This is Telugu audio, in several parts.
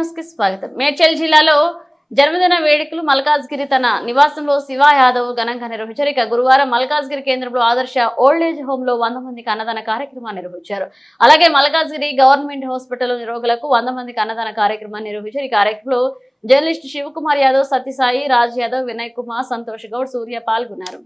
న్యూస్ కి స్వాగతం. మేడ్చల్ జిల్లాలో జన్మదిన వేడుకలు మల్కాజ్గిరి తన నివాసంలో శివ యాదవ్ ఘనంగా నిర్వహించారు. ఇక గురువారం మల్కాజ్గిరి కేంద్రంలో ఆదర్శ ఓల్డ్ ఏజ్ హోమ్ లో 100 మందికి అన్నదాన కార్యక్రమాన్ని నిర్వహించారు. అలాగే మల్కాజ్గిరి గవర్నమెంట్ హాస్పిటల్ రోగులకు 100 మందికి అన్నదాన కార్యక్రమాన్ని నిర్వహించారు. ఈ కార్యక్రమంలో జర్నలిస్ట్ శివకుమార్ యాదవ్, సత్యసాయి, రాజ్ యాదవ్, వినయ్ కుమార్, సంతోష్ గౌడ్, సూర్య పాల్గొన్నారు.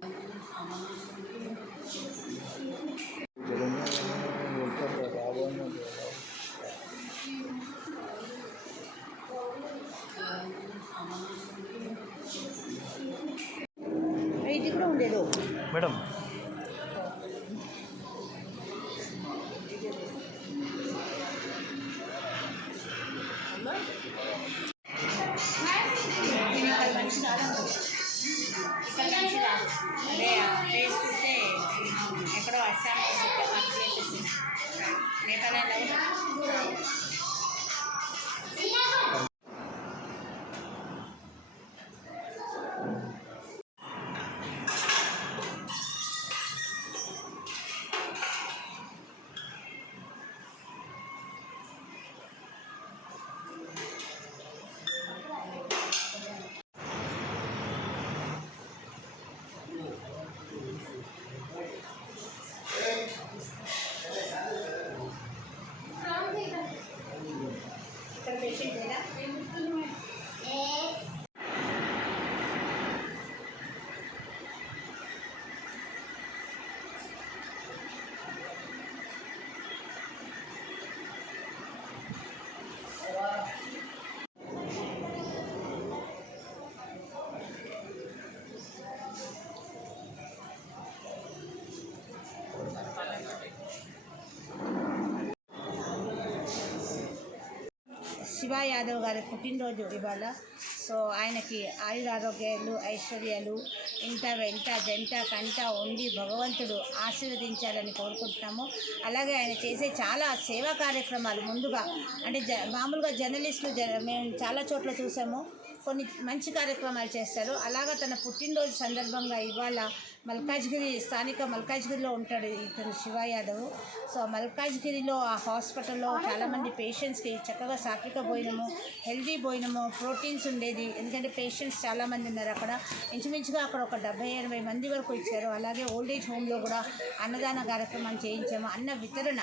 మేడం అదే ప్లేస్ చూస్తే ఎక్కడో అస్సాం ప్లేసెస్ మేఘాలయలో శివ యాదవ్ గారి పుట్టినరోజు ఇవాళ. సో ఆయనకి ఆయురారోగ్యాలు, ఐశ్వర్యాలు ఇంట వెంట జంట కంట ఉండి భగవంతుడు ఆశీర్వదించాలని కోరుకుంటున్నాము. అలాగే ఆయన చేసే చాలా సేవా కార్యక్రమాలు ముందుగా అంటే మామూలుగా జర్నలిస్టులు మేము చాలా చోట్ల చూసాము, కొన్ని మంచి కార్యక్రమాలు చేస్తారు. అలాగా తన పుట్టినరోజు సందర్భంగా ఇవాళ స్థానిక మల్కాజ్గిరిలో ఉంటాడు ఇతను శివ యాదవ్. సో మల్కాజ్గిరిలో ఆ హాస్పిటల్లో చాలామంది పేషెంట్స్కి చక్కగా సాత్విక భోజనము, హెల్దీ భోజనము, ప్రోటీన్స్ ఉండేది. ఎందుకంటే పేషెంట్స్ చాలామంది ఉన్నారు అక్కడ. ఇంచుమించుగా అక్కడ ఒక 70-80 మంది వరకు ఇచ్చారు. అలాగే ఓల్డ్ ఏజ్ హోమ్లో కూడా అన్నదాన కార్యక్రమం చేయించాము. అన్న వితరణ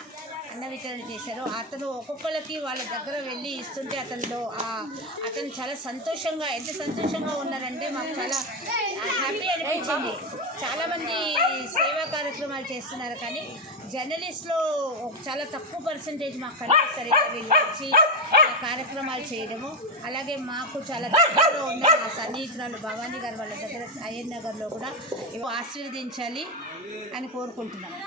చేశారు. అతను ఒక్కొక్కరికి వాళ్ళ దగ్గర వెళ్ళి ఇస్తుంటే అతను చాలా ఎంత సంతోషంగా ఉన్నారంటే మాకు చాలా హ్యాపీ అనిపించింది. చాలామంది సేవా కార్యక్రమాలు చేస్తున్నారు, కానీ జర్నలిస్ట్లో చాలా తక్కువ పర్సంటేజ్ మాకు కనిపిస్తారు వీళ్ళు వచ్చి కార్యక్రమాలు చేయడము. అలాగే మాకు చాలా దగ్గరలో ఉన్న మా సన్నిహితురాలు భవానీ గారు వాళ్ళ దగ్గర అయ్యన్ నగర్లో కూడా ఆశీర్వదించాలి అని కోరుకుంటున్నాము.